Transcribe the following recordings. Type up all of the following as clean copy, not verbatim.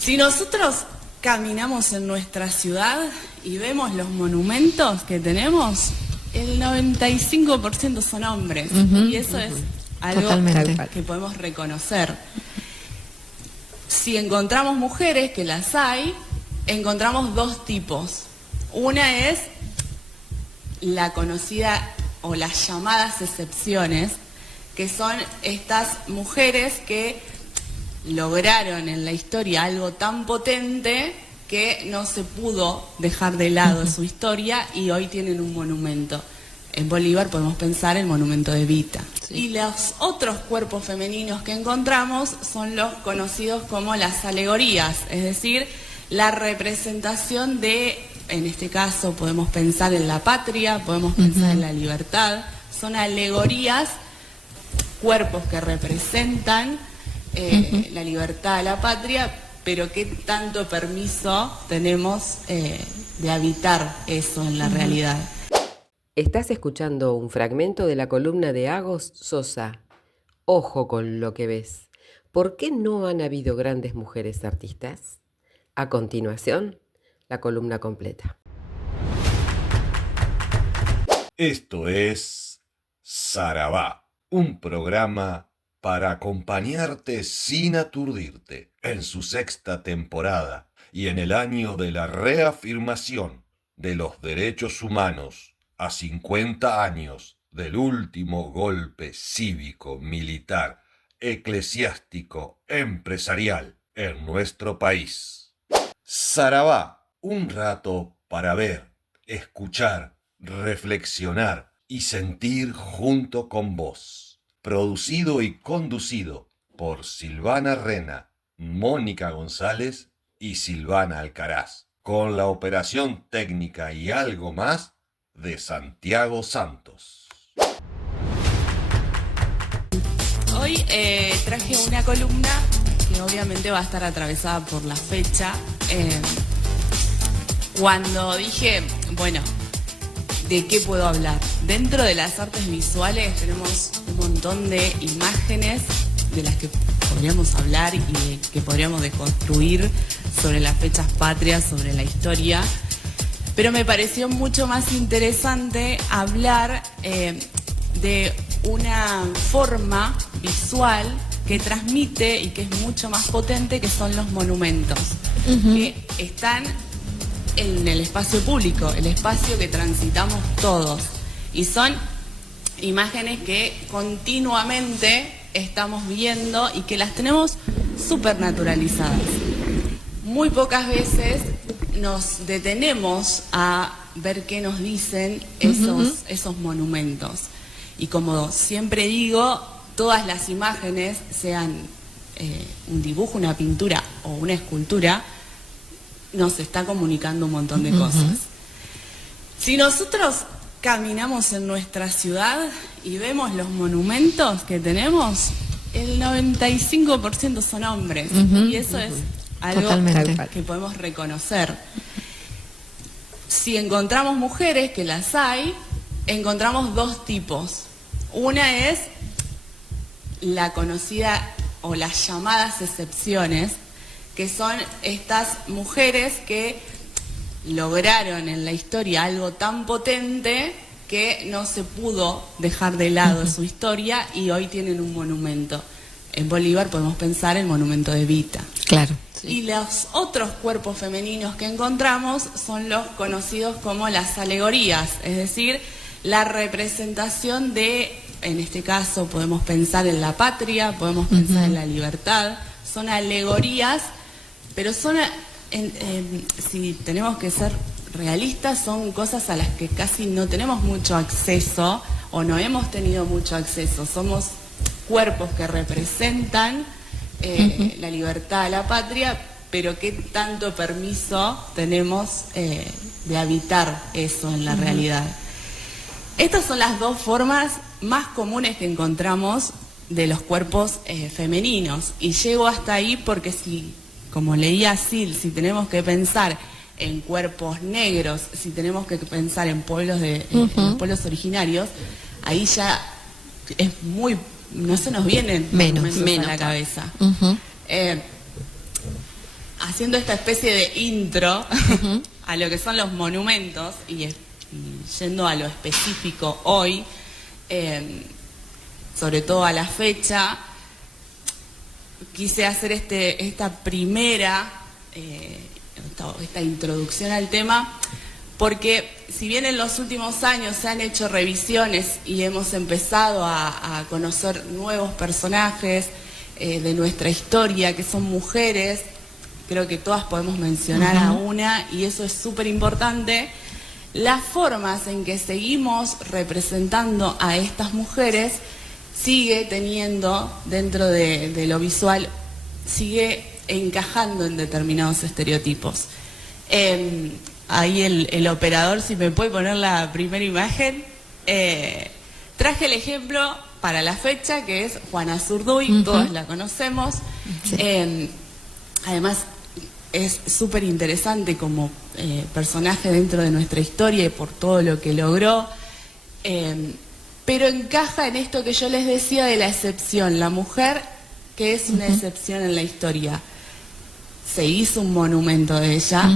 Si nosotros caminamos en nuestra ciudad y vemos los monumentos que tenemos, el 95% son hombres. Y eso es algo que podemos reconocer. Si encontramos mujeres, que las hay, encontramos dos tipos. Una es la conocida o las llamadas excepciones, que son estas mujeres que lograron en la historia algo tan potente que no se pudo dejar de lado su historia y hoy tienen un monumento. En Bolívar podemos pensar el monumento de Evita. Sí. Y los otros cuerpos femeninos que encontramos son los conocidos como las alegorías, es decir, la representación de, en este caso podemos pensar en la patria, podemos pensar en la libertad, son alegorías, cuerpos que representan la libertad, la patria, pero qué tanto permiso tenemos de habitar eso en la realidad. Estás escuchando un fragmento de la columna de Agos Sosa. Ojo con lo que ves. ¿Por qué no han habido grandes mujeres artistas? A continuación, la columna completa. Esto es Sarabá, un programa para acompañarte sin aturdirte en su sexta temporada y en el año de la reafirmación de los derechos humanos a 50 años del último golpe cívico, militar, eclesiástico, empresarial en nuestro país. Sarabá, un rato para ver, escuchar, reflexionar y sentir junto con vos. Producido y conducido por Silvana Rena, Mónica González y Silvana Alcaraz, con la operación técnica y algo más de Santiago Santos. Hoy traje una columna que obviamente va a estar atravesada por la fecha. Cuando dije, bueno, ¿de qué puedo hablar? Dentro de las artes visuales tenemos un montón de imágenes de las que podríamos hablar y que podríamos deconstruir sobre las fechas patrias, sobre la historia, pero me pareció mucho más interesante hablar de una forma visual que transmite y que es mucho más potente, que son los monumentos, que están en el espacio público, el espacio que transitamos todos, y son imágenes que continuamente estamos viendo y que las tenemos súper naturalizadas. Muy pocas veces nos detenemos a ver qué nos dicen esos monumentos. Y como siempre digo, todas las imágenes, sean un dibujo, una pintura o una escultura, nos está comunicando un montón de cosas. Si nosotros caminamos en nuestra ciudad y vemos los monumentos que tenemos, el 95% son hombres. Y eso es algo que podemos reconocer. Si encontramos mujeres, que las hay, encontramos dos tipos. Una es la conocida o las llamadas excepciones, que son estas mujeres que lograron en la historia algo tan potente que no se pudo dejar de lado su historia y hoy tienen un monumento. En Bolívar podemos pensar el monumento de Evita. Claro. Sí. Y los otros cuerpos femeninos que encontramos son los conocidos como las alegorías, es decir, la representación de, en este caso podemos pensar en la patria, podemos pensar en la libertad, son alegorías, pero son, si tenemos que ser realistas, son cosas a las que casi no tenemos mucho acceso o no hemos tenido mucho acceso. Somos cuerpos que representan la libertad, la patria, pero qué tanto permiso tenemos de habitar eso en la realidad. Estas son las dos formas más comunes que encontramos de los cuerpos femeninos. Y llego hasta ahí porque si, como leía Sil, si tenemos que pensar en cuerpos negros, si tenemos que pensar en pueblos en pueblos originarios, ahí ya es muy, no se nos vienen menos a la cabeza. haciendo esta especie de intro a lo que son los monumentos y yendo a lo específico hoy, sobre todo a la fecha, quise hacer esta primera, esta introducción al tema, porque si bien en los últimos años se han hecho revisiones y hemos empezado a conocer nuevos personajes de nuestra historia, que son mujeres, creo que todas podemos mencionar a una, y eso es súper importante, las formas en que seguimos representando a estas mujeres sigue teniendo, dentro de lo visual, sigue encajando en determinados estereotipos. Ahí el operador, si me puede poner la primera imagen, traje el ejemplo para la fecha, que es Juana Zurduy, todos la conocemos. Sí. Además, es súper interesante como personaje dentro de nuestra historia y por todo lo que logró, pero encaja en esto que yo les decía de la excepción, la mujer que es una excepción en la historia. Se hizo un monumento de ella.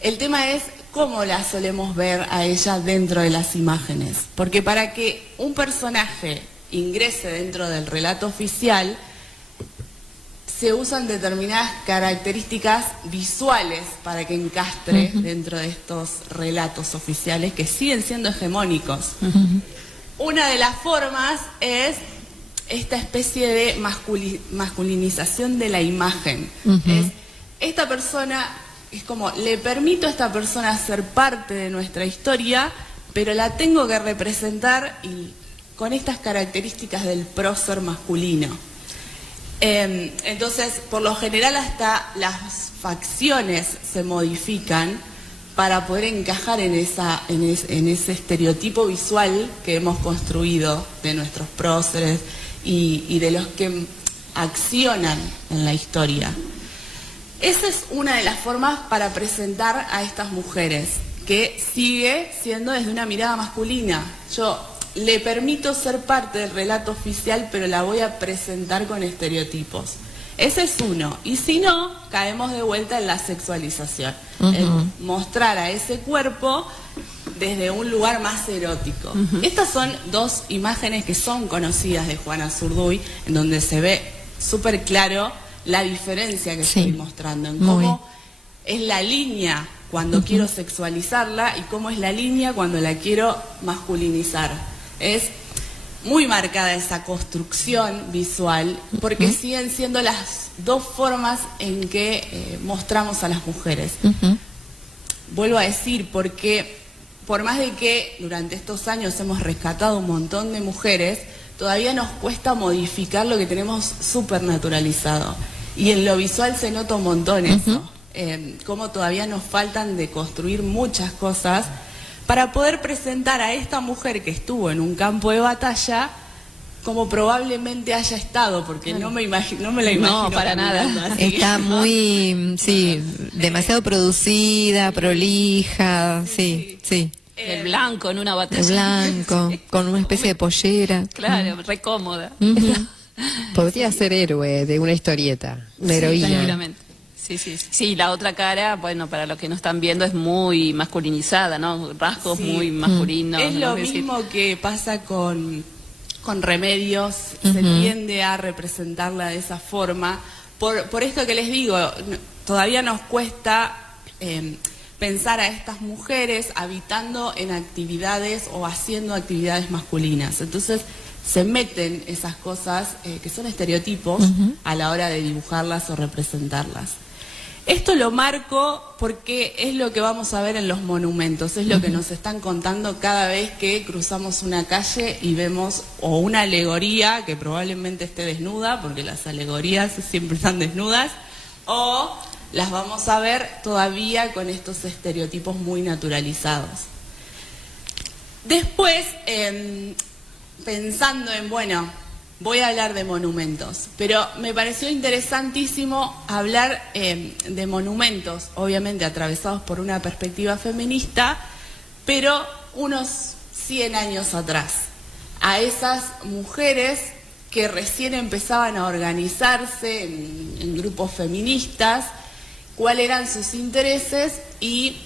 El tema es cómo la solemos ver a ella dentro de las imágenes, porque para que un personaje ingrese dentro del relato oficial, se usan determinadas características visuales para que encastre dentro de estos relatos oficiales que siguen siendo hegemónicos. Una de las formas es esta especie de masculinización de la imagen. Es esta persona, es como, le permito a esta persona ser parte de nuestra historia, pero la tengo que representar con estas características del prócer masculino. Entonces, por lo general, hasta las facciones se modifican para poder encajar en ese estereotipo visual que hemos construido de nuestros próceres y de los que accionan en la historia. Esa es una de las formas para presentar a estas mujeres, que sigue siendo desde una mirada masculina. Yo le permito ser parte del relato oficial, pero la voy a presentar con estereotipos. Ese es uno. Y si no, caemos de vuelta en la sexualización. En mostrar a ese cuerpo desde un lugar más erótico. Estas son dos imágenes que son conocidas de Juana Zurduy, en donde se ve súper claro la diferencia que estoy mostrando, en cómo es la línea cuando quiero sexualizarla y cómo es la línea cuando la quiero masculinizar. Es muy marcada esa construcción visual, porque siguen siendo las dos formas en que mostramos a las mujeres. Vuelvo a decir, porque por más de que durante estos años hemos rescatado un montón de mujeres, todavía nos cuesta modificar lo que tenemos súper naturalizado. Y en lo visual se nota un montón eso. Cómo todavía nos faltan de construir muchas cosas para poder presentar a esta mujer que estuvo en un campo de batalla como probablemente haya estado, porque no me la imagino. No, para nada. Así. Está muy, demasiado producida, prolija, sí. El blanco en una batalla. El blanco, con una especie de pollera. Claro, re cómoda. Podría ser héroe de una historieta, una heroína. Tranquilamente. Sí, la otra cara, bueno, para los que no están viendo, es muy masculinizada, ¿no? Rasgos muy masculinos. Es lo mismo que pasa con Remedios, se tiende a representarla de esa forma. Por esto que les digo, todavía nos cuesta pensar a estas mujeres habitando en actividades o haciendo actividades masculinas. Entonces se meten esas cosas que son estereotipos a la hora de dibujarlas o representarlas. Esto lo marco porque es lo que vamos a ver en los monumentos, es lo que nos están contando cada vez que cruzamos una calle y vemos o una alegoría que probablemente esté desnuda, porque las alegorías siempre están desnudas, o las vamos a ver todavía con estos estereotipos muy naturalizados. Después, pensando en, voy a hablar de monumentos, pero me pareció interesantísimo hablar de monumentos, obviamente atravesados por una perspectiva feminista, pero unos 100 años atrás, a esas mujeres que recién empezaban a organizarse en grupos feministas cuáles eran sus intereses y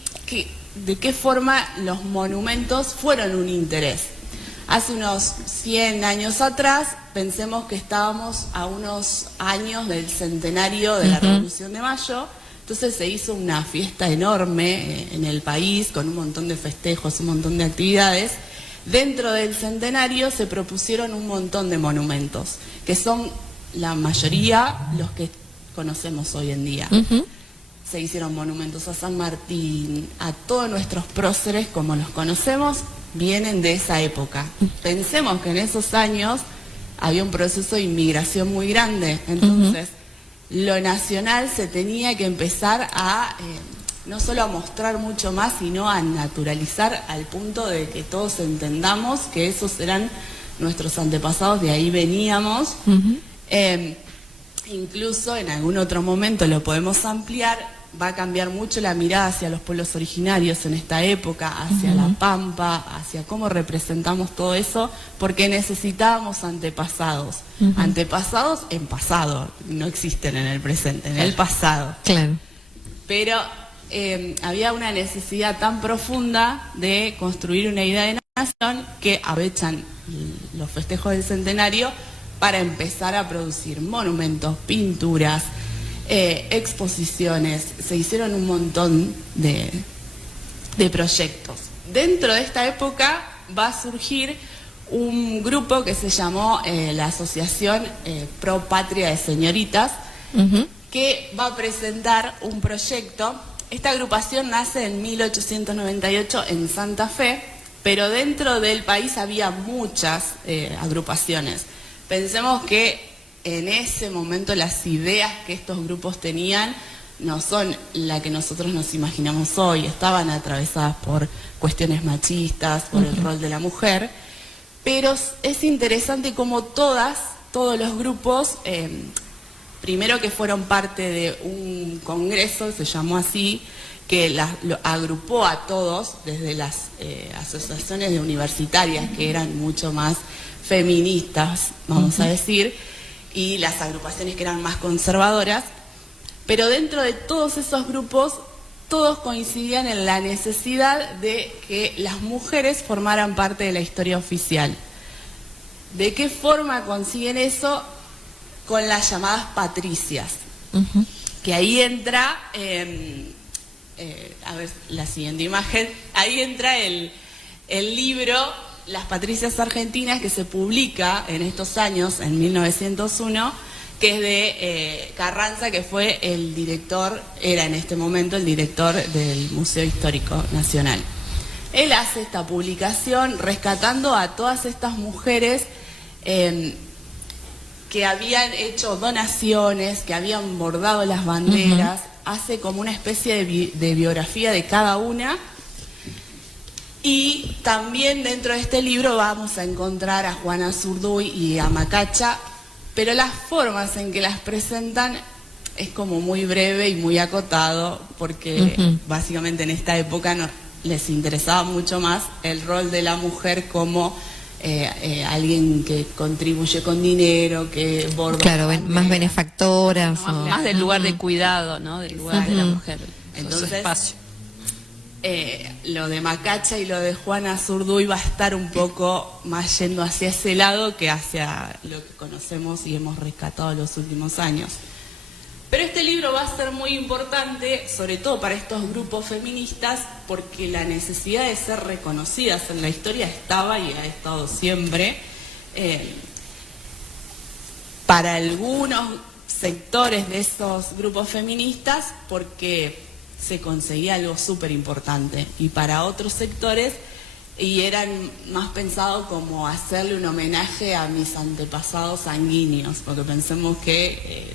de qué forma los monumentos fueron un interés. Hace unos 100 años atrás, pensemos que estábamos a unos años del centenario de la Revolución de Mayo. Entonces se hizo una fiesta enorme en el país, con un montón de festejos, un montón de actividades. Dentro del centenario se propusieron un montón de monumentos, que son la mayoría los que conocemos hoy en día. Se hicieron monumentos a San Martín, a todos nuestros próceres como los conocemos, vienen de esa época. Pensemos que en esos años había un proceso de inmigración muy grande, entonces lo nacional se tenía que empezar a, no solo a mostrar mucho más, sino a naturalizar al punto de que todos entendamos que esos eran nuestros antepasados, de ahí veníamos. Incluso en algún otro momento lo podemos ampliar, va a cambiar mucho la mirada hacia los pueblos originarios en esta época, hacia la Pampa, hacia cómo representamos todo eso, porque necesitábamos antepasados. Antepasados en pasado, no existen en el presente, en el pasado. Claro. Pero había una necesidad tan profunda de construir una idea de nación que aprovechan los festejos del centenario para empezar a producir monumentos, pinturas, exposiciones. Se hicieron un montón de proyectos. Dentro de esta época va a surgir un grupo que se llamó la Asociación Pro Patria de Señoritas, que va a presentar un proyecto. Esta agrupación nace en 1898 en Santa Fe, pero dentro del país había muchas agrupaciones. Pensemos que en ese momento las ideas que estos grupos tenían no son la que nosotros nos imaginamos hoy, estaban atravesadas por cuestiones machistas, por el rol de la mujer, pero es interesante cómo todos los grupos, primero que fueron parte de un congreso, se llamó así, que lo agrupó a todos, desde las asociaciones de universitarias, que eran mucho más feministas, vamos a decir, y las agrupaciones que eran más conservadoras, pero dentro de todos esos grupos, todos coincidían en la necesidad de que las mujeres formaran parte de la historia oficial. ¿De qué forma consiguen eso? Con las llamadas patricias, que ahí entra, a ver la siguiente imagen, ahí entra el libro Las Patricias Argentinas, que se publica en estos años, en 1901, que es de Carranza, que fue el director, era en este momento el director del Museo Histórico Nacional. Él hace esta publicación rescatando a todas estas mujeres que habían hecho donaciones, que habían bordado las banderas, hace como una especie de biografía de cada una. Y también dentro de este libro vamos a encontrar a Juana Zurduy y a Macacha, pero las formas en que las presentan es como muy breve y muy acotado, porque básicamente en esta época les interesaba mucho más el rol de la mujer como alguien que contribuye con dinero, que borda. Claro, más benefactoras. Más del lugar de cuidado, ¿no? Del lugar de la mujer. Entonces, su espacio. Lo de Macacha y lo de Juana Zurduy va a estar un poco más yendo hacia ese lado que hacia lo que conocemos y hemos rescatado en los últimos años. Pero este libro va a ser muy importante, sobre todo para estos grupos feministas, porque la necesidad de ser reconocidas en la historia estaba y ha estado siempre. Para algunos sectores de esos grupos feministas, porque se conseguía algo súper importante, y para otros sectores y eran más pensados como hacerle un homenaje a mis antepasados sanguíneos, porque pensemos que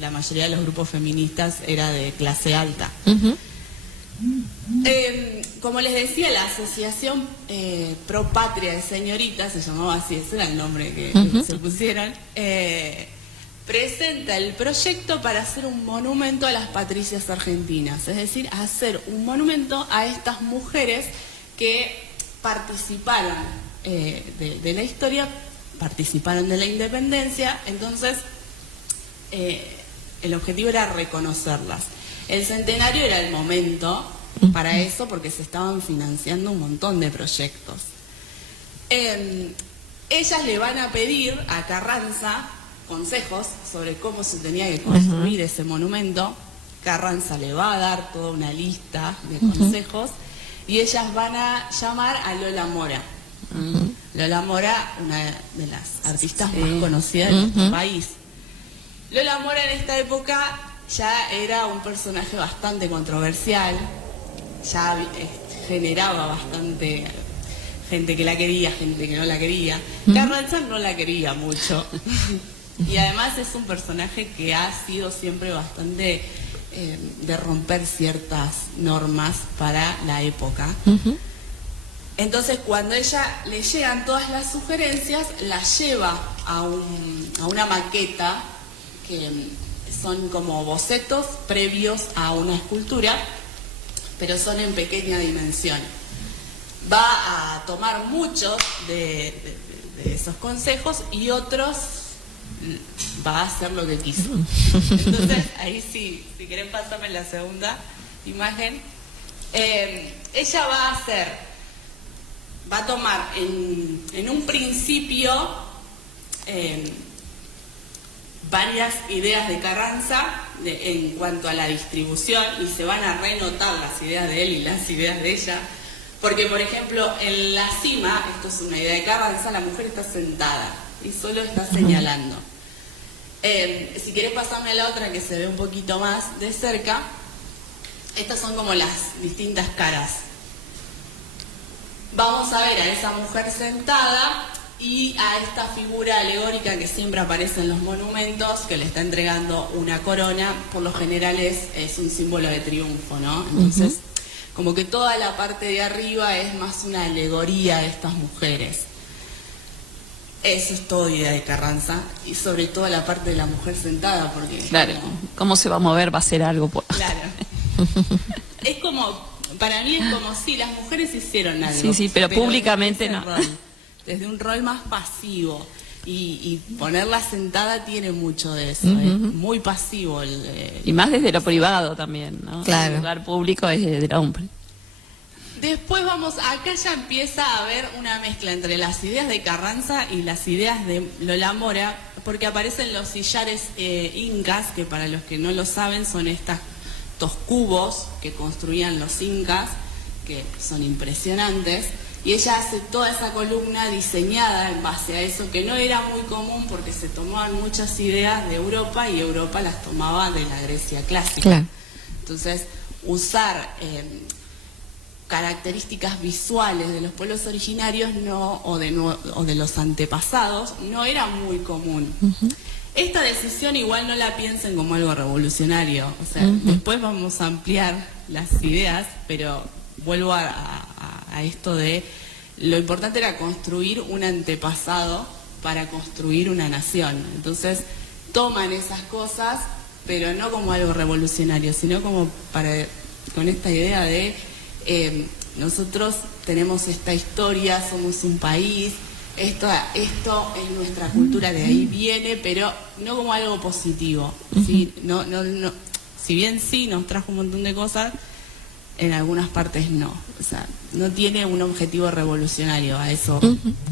la mayoría de los grupos feministas era de clase alta. Como les decía, la Asociación Pro Patria de Señoritas, se llamaba así, ese era el nombre que se pusieron, presenta el proyecto para hacer un monumento a las patricias argentinas, es decir, hacer un monumento a estas mujeres que participaron de la historia, participaron de la independencia. Entonces el objetivo era reconocerlas. el centenario era el momento para eso, porque se estaban financiando un montón de proyectos. Ellas le van a pedir a Carranza consejos sobre cómo se tenía que construir ese monumento. Carranza le va a dar toda una lista de consejos y ellas van a llamar a Lola Mora. Lola Mora, una de las artistas más conocidas de nuestro país. Lola Mora en esta época ya era un personaje bastante controversial, ya generaba bastante gente que la quería, gente que no la quería. Carranza no la quería mucho. Y además es un personaje que ha sido siempre bastante de romper ciertas normas para la época. Entonces cuando ella le llegan todas las sugerencias, la lleva a una maqueta que son como bocetos previos a una escultura, pero son en pequeña dimensión. Va a tomar muchos de esos consejos y otros va a hacer lo que quiso. Entonces, ahí sí, si quieren pasarme la segunda imagen. Ella va a tomar en un principio varias ideas de Carranza en cuanto a la distribución, y se van a renotar las ideas de él y las ideas de ella. Porque, por ejemplo, en la cima, esto es una idea de Carranza, la mujer está sentada y solo está señalando. Si querés pasarme a la otra, que se ve un poquito más de cerca, estas son como las distintas caras. Vamos a ver a esa mujer sentada y a esta figura alegórica que siempre aparece en los monumentos, que le está entregando una corona. Por lo general es un símbolo de triunfo, ¿no? Entonces, como que toda la parte de arriba es más una alegoría de estas mujeres. Eso es todo idea de Carranza, y sobre todo la parte de la mujer sentada, porque... Claro, ¿cómo se va a mover? Va a ser algo. Claro. Es como, para mí es como si las mujeres hicieron algo. Sí, pero públicamente no. Desde un rol más pasivo. Y ponerla sentada tiene mucho de eso, es muy pasivo. Y más desde lo privado también, ¿no? Claro. El lugar público es del hombre. Después acá ya empieza a haber una mezcla entre las ideas de Carranza y las ideas de Lola Mora, porque aparecen los sillares incas, que para los que no lo saben son estos cubos que construían los incas, que son impresionantes. Y ella hace toda esa columna diseñada en base a eso, que no era muy común porque se tomaban muchas ideas de Europa y Europa las tomaba de la Grecia clásica. Claro. Entonces, usar características visuales de los pueblos originarios o de los antepasados no era muy común. Esta decisión igual no la piensen como algo revolucionario. O sea, después vamos a ampliar las ideas, pero vuelvo a esto de lo importante era construir un antepasado para construir una nación. Entonces toman esas cosas, pero no como algo revolucionario, sino como con esta idea de nosotros tenemos esta historia, somos un país, esto es nuestra cultura, de ahí viene, pero no como algo positivo. ¿Sí? No, si bien sí nos trajo un montón de cosas, en algunas partes no. O sea, no tiene un objetivo revolucionario, a eso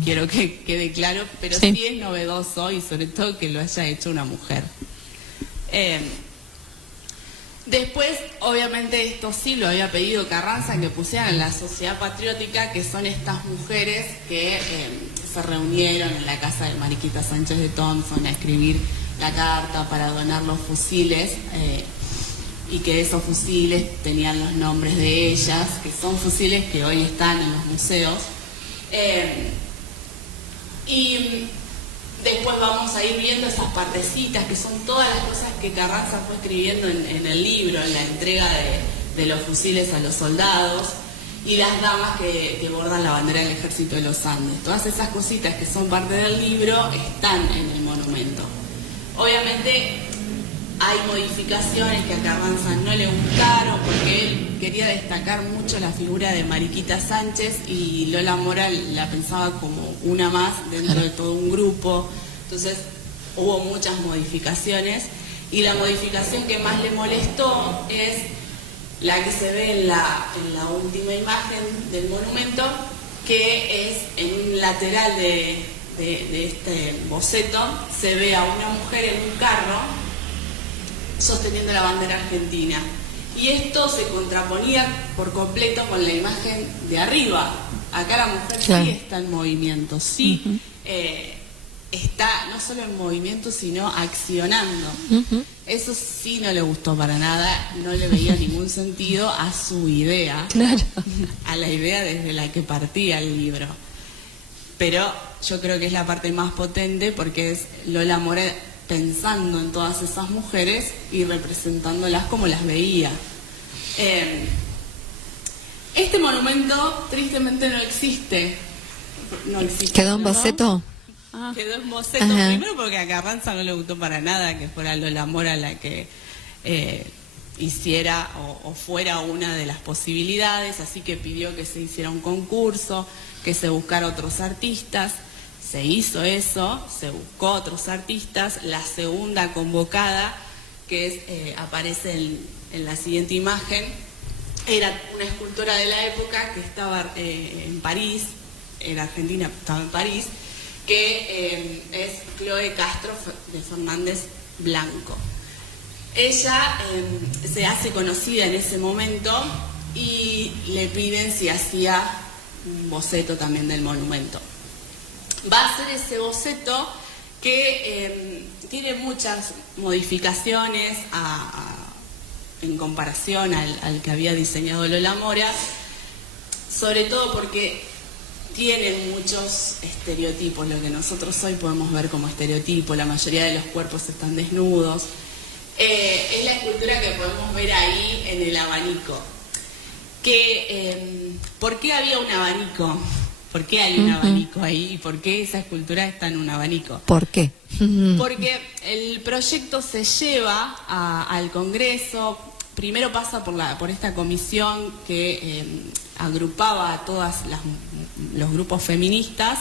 quiero que quede claro, pero sí es novedoso, y sobre todo que lo haya hecho una mujer. Después, obviamente, esto sí lo había pedido Carranza, que pusieran la Sociedad Patriótica, que son estas mujeres que se reunieron en la casa de Mariquita Sánchez de Thompson a escribir la carta para donar los fusiles, y que esos fusiles tenían los nombres de ellas, que son fusiles que hoy están en los museos. Y después vamos a ir viendo esas partecitas, que son todas las cosas que Carranza fue escribiendo en el libro, en la entrega de los fusiles a los soldados, y las damas que bordan la bandera del Ejército de los Andes. Todas esas cositas que son parte del libro están en el monumento. Obviamente hay modificaciones que a Carranza no le gustaron, porque él quería destacar mucho la figura de Mariquita Sánchez, y Lola Mora la pensaba como una más dentro de todo un grupo. Entonces hubo muchas modificaciones, Y la modificación que más le molestó es la que se ve en la última imagen del monumento, que es en un lateral de este boceto, se ve a una mujer en un carro sosteniendo la bandera argentina. Y esto se contraponía por completo con la imagen de arriba. Acá la mujer Claro. sí está en movimiento, sí está no solo en movimiento, sino accionando. Eso sí no le gustó para nada, no le veía ningún sentido a su idea, Claro. a la idea desde la que partía el libro. Pero yo creo que es la parte más potente porque es Lola Mora pensando en todas esas mujeres y representándolas como las veía. Este monumento tristemente no existe. No existe. ¿Quedó en ¿no? boceto? Quedó en boceto. Ajá. Primero porque a Carranza no le gustó para nada que fuera Lola Mora la que hiciera o fuera una de las posibilidades, así que pidió que se hiciera un concurso, que se buscara otros artistas. Se hizo eso, se buscó otros artistas. La segunda convocada, que aparece en la siguiente imagen, era una escultora de la época que estaba en París, era argentina, estaba en París, que es Chloe Castro de Fernández Blanco. Ella se hace conocida en ese momento y le piden si hacía un boceto también del monumento. Va a hacer ese boceto que tiene muchas modificaciones en comparación al que había diseñado Lola Mora, sobre todo porque tienen muchos estereotipos, lo que nosotros hoy podemos ver como estereotipo. La mayoría de los cuerpos están desnudos. Es la escultura que podemos ver ahí en el abanico. ¿Por qué había un abanico? ¿Por qué hay un abanico ahí? ¿Y por qué esa escultura está en un abanico? ¿Por qué? Porque el proyecto se lleva al Congreso. Primero pasa por esta comisión que agrupaba a todos los grupos feministas.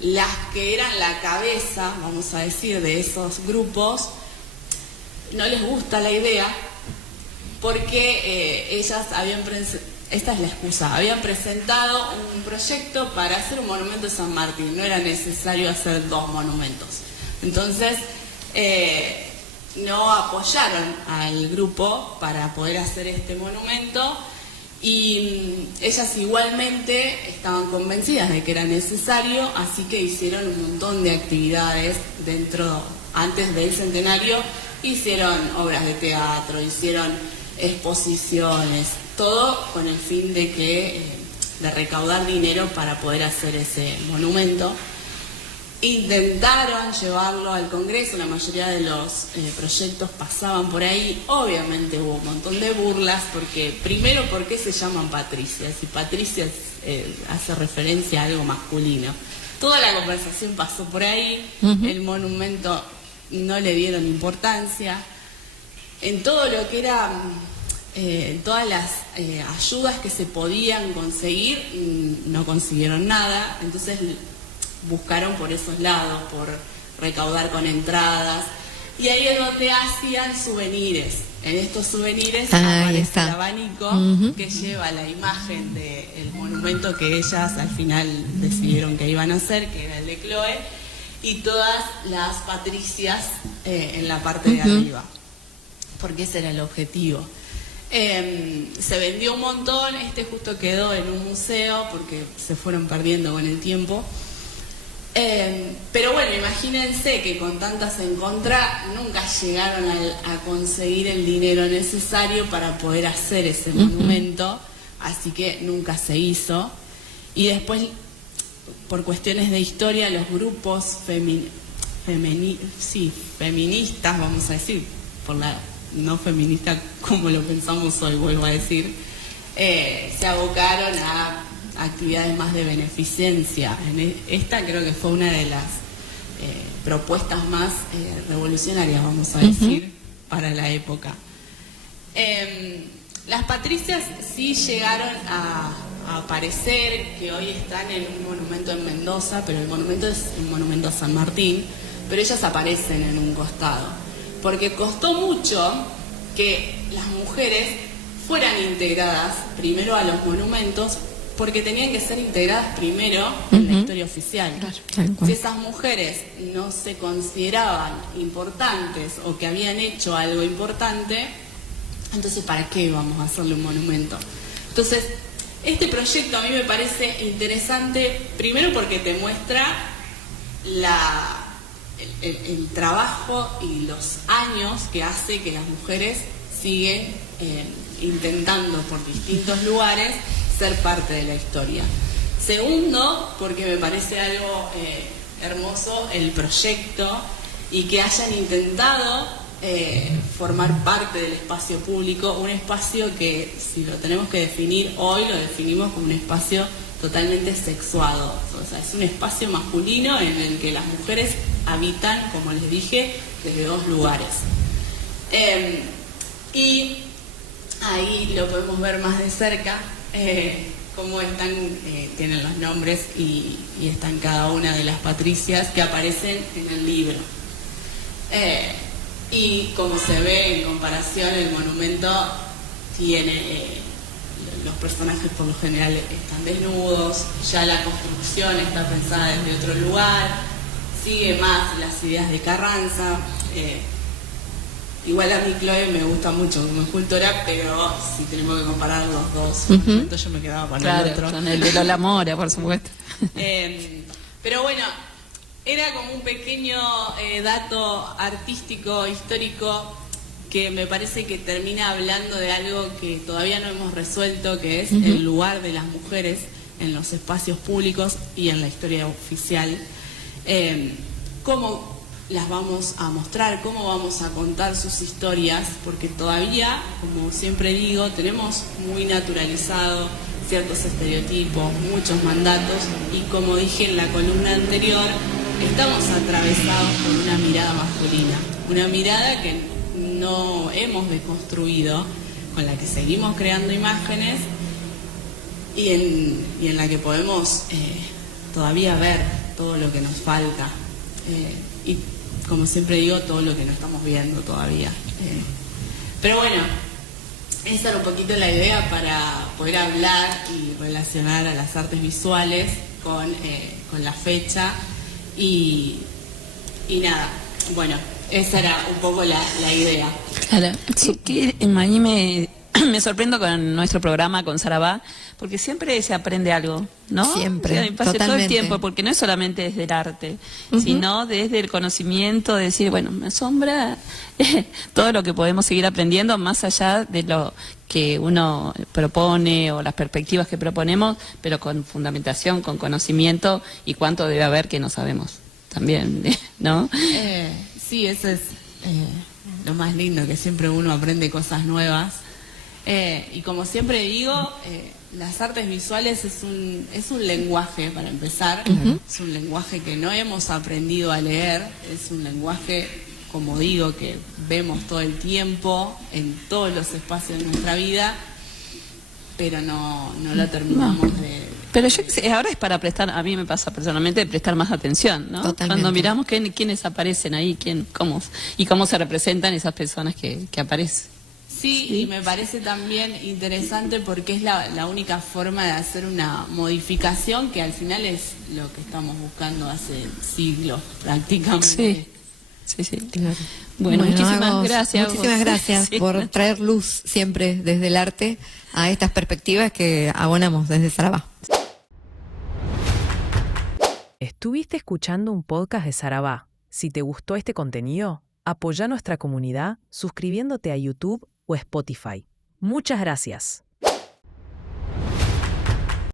Las que eran la cabeza, vamos a decir, de esos grupos, no les gusta la idea porque ellas esta es la excusa, habían presentado un proyecto para hacer un monumento a San Martín, no era necesario hacer 2 monumentos. Entonces, no apoyaron al grupo para poder hacer este monumento y ellas igualmente estaban convencidas de que era necesario, así que hicieron un montón de actividades antes del centenario. Hicieron obras de teatro, hicieron exposiciones, todo con el fin de recaudar dinero para poder hacer ese monumento. Intentaron llevarlo al Congreso, la mayoría de los proyectos pasaban por ahí. Obviamente hubo un montón de burlas, primero, ¿por qué se llaman Patricias? Y Patricias hace referencia a algo masculino. Toda la conversación pasó por ahí, el monumento no le dieron importancia. En todo lo que era, todas las ayudas que se podían conseguir, no consiguieron nada. Entonces buscaron por esos lados, por recaudar con entradas. Y ahí es donde hacían souvenirs. En estos souvenirs aparece el abanico que lleva la imagen del monumento que ellas al final decidieron que iban a hacer, que era el de Chloe, y todas las patricias en la parte de arriba, porque ese era el objetivo. Se vendió un montón, justo quedó en un museo porque se fueron perdiendo con el tiempo. Pero bueno, imagínense que con tantas en contra nunca llegaron a conseguir el dinero necesario para poder hacer ese monumento, así que nunca se hizo. Y después, por cuestiones de historia, los grupos feministas, vamos a decir, por la no feminista como lo pensamos hoy, vuelvo a decir, se abocaron a actividades más de beneficencia. Esta creo que fue una de las propuestas más revolucionarias, vamos a decir, para la época. Las patricias sí llegaron a aparecer, que hoy están en un monumento en Mendoza, pero el monumento es un monumento a San Martín, pero ellas aparecen en un costado. porque costó mucho que las mujeres fueran integradas primero a los monumentos, porque tenían que ser integradas primero en la historia oficial. Si esas mujeres no se consideraban importantes o que habían hecho algo importante, entonces ¿para qué vamos a hacerle un monumento? Entonces, este proyecto a mí me parece interesante, primero porque te muestra el trabajo y los años que hace que las mujeres siguen intentando por distintos lugares ser parte de la historia. Segundo, porque me parece algo hermoso el proyecto y que hayan intentado formar parte del espacio público, un espacio que, si lo tenemos que definir hoy, lo definimos como un espacio totalmente sexuado. O sea, es un espacio masculino en el que las mujeres habitan, como les dije, desde dos lugares. Y ahí lo podemos ver más de cerca, cómo están, tienen los nombres y están cada una de las patricias que aparecen en el libro. Y como se ve en comparación, el monumento tiene, los personajes por lo general están desnudos, ya la construcción está pensada desde otro lugar, sigue más las ideas de Carranza. Igual a mí Chloe me gusta mucho como escultora, pero si tenemos que comparar los dos monumentos, yo me quedaba con el otro. Con el de Lola Mora, por supuesto. Pero bueno, era como un pequeño dato artístico, histórico, que me parece que termina hablando de algo que todavía no hemos resuelto, que es el lugar de las mujeres en los espacios públicos y en la historia oficial. Cómo las vamos a mostrar, cómo vamos a contar sus historias, porque todavía, como siempre digo, tenemos muy naturalizado ciertos estereotipos, muchos mandatos, y como dije en la columna anterior, estamos atravesados por una mirada masculina, una mirada que no hemos deconstruido, con la que seguimos creando imágenes y en la que podemos todavía ver todo lo que nos falta. Y como siempre digo, todo lo que no estamos viendo todavía. Pero bueno, esa era un poquito la idea para poder hablar y relacionar a las artes visuales con la fecha y nada, bueno, esa era un poco la idea. Claro, sí, que a mí me sorprendo con nuestro programa, con Sarabá, porque siempre se aprende algo, ¿no? Siempre, O sea, pasa totalmente. todo el tiempo, porque no es solamente desde el arte, sino desde el conocimiento, de decir, bueno, me asombra todo lo que podemos seguir aprendiendo, más allá de lo que uno propone o las perspectivas que proponemos, pero con fundamentación, con conocimiento, y cuánto debe haber que no sabemos también, ¿no? Sí, eso es lo más lindo, que siempre uno aprende cosas nuevas. Y como siempre digo, las artes visuales es un lenguaje, para empezar. Es un lenguaje que no hemos aprendido a leer, es un lenguaje, como digo, que vemos todo el tiempo, en todos los espacios de nuestra vida, pero no lo terminamos de... Pero yo ahora es para prestar, a mí me pasa personalmente, de prestar más atención, ¿no? Totalmente. Cuando miramos quiénes aparecen ahí, cómo se representan esas personas que aparecen. Sí, y me parece también interesante porque es la única forma de hacer una modificación que al final es lo que estamos buscando hace siglos prácticamente. Sí. Bueno, muchísimas Agos, gracias. Muchísimas gracias Sí. por traer luz siempre desde el arte a estas perspectivas que abonamos desde Sarabá. Estuviste escuchando un podcast de Sarabá. Si te gustó este contenido, apoya nuestra comunidad suscribiéndote a YouTube o Spotify. Muchas gracias.